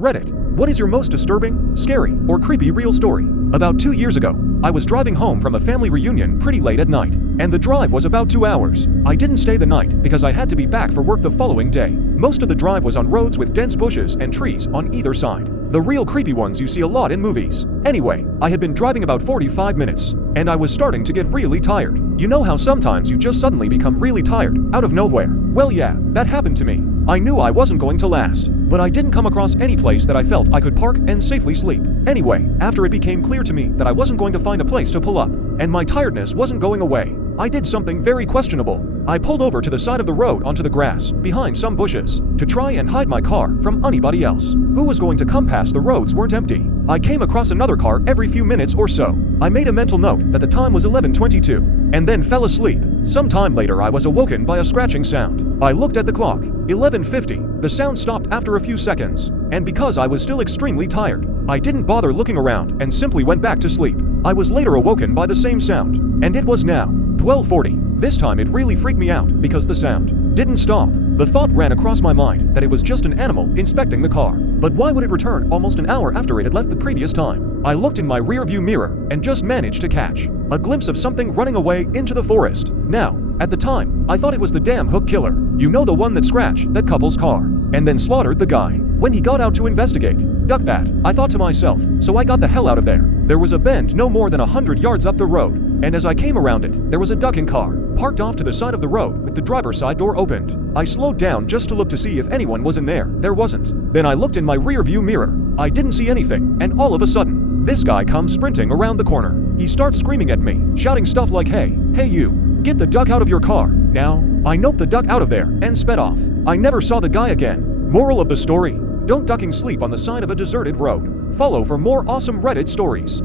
Reddit. What is your most disturbing, scary, or creepy real story? About 2 years ago, I was driving home from a family reunion pretty late at night, and the drive was about 2 hours. I didn't stay the night because I had to be back for work the following day. Most of the drive was on roads with dense bushes and trees on either side. The real creepy ones you see a lot in movies. Anyway, I had been driving about 45 minutes, and I was starting to get really tired. You know how sometimes you just suddenly become really tired, out of nowhere? Well yeah, that happened to me. I knew I wasn't going to last, but I didn't come across any place that I felt I could park and safely sleep. Anyway, after it became clear to me that I wasn't going to find a place to pull up, and my tiredness wasn't going away, I did something very questionable. I pulled over to the side of the road onto the grass, behind some bushes, to try and hide my car from anybody else who was going to come past. The roads weren't empty. I came across another car every few minutes or so. I made a mental note that the time was 11:22, and then fell asleep. Some time later I was awoken by a scratching sound. I looked at the clock. 11:50. The sound stopped after a few seconds, and because I was still extremely tired, I didn't bother looking around and simply went back to sleep. I was later awoken by the same sound, and it was now 12:40. This time it really freaked me out because the sound didn't stop. The thought ran across my mind that it was just an animal inspecting the car. But why would it return almost an hour after it had left the previous time? I looked in my rearview mirror and just managed to catch a glimpse of something running away into the forest. Now, at the time, I thought it was the damn hook killer. You know, the one that scratched that couple's car and then slaughtered the guy when he got out to investigate. Duck that, I thought to myself, so I got the hell out of there. There was a bend no more than 100 yards up the road, and as I came around it, there was a ducking car parked off to the side of the road with the driver's side door opened. I slowed down just to look to see if anyone was in there. There wasn't. Then I looked in my rearview mirror. I didn't see anything, and all of a sudden, this guy comes sprinting around the corner. He starts screaming at me, shouting stuff like, hey you, get the duck out of your car. Now, I noped the duck out of there and sped off. I never saw the guy again. Moral of the story: don't ducking sleep on the side of a deserted road. Follow for more awesome Reddit stories.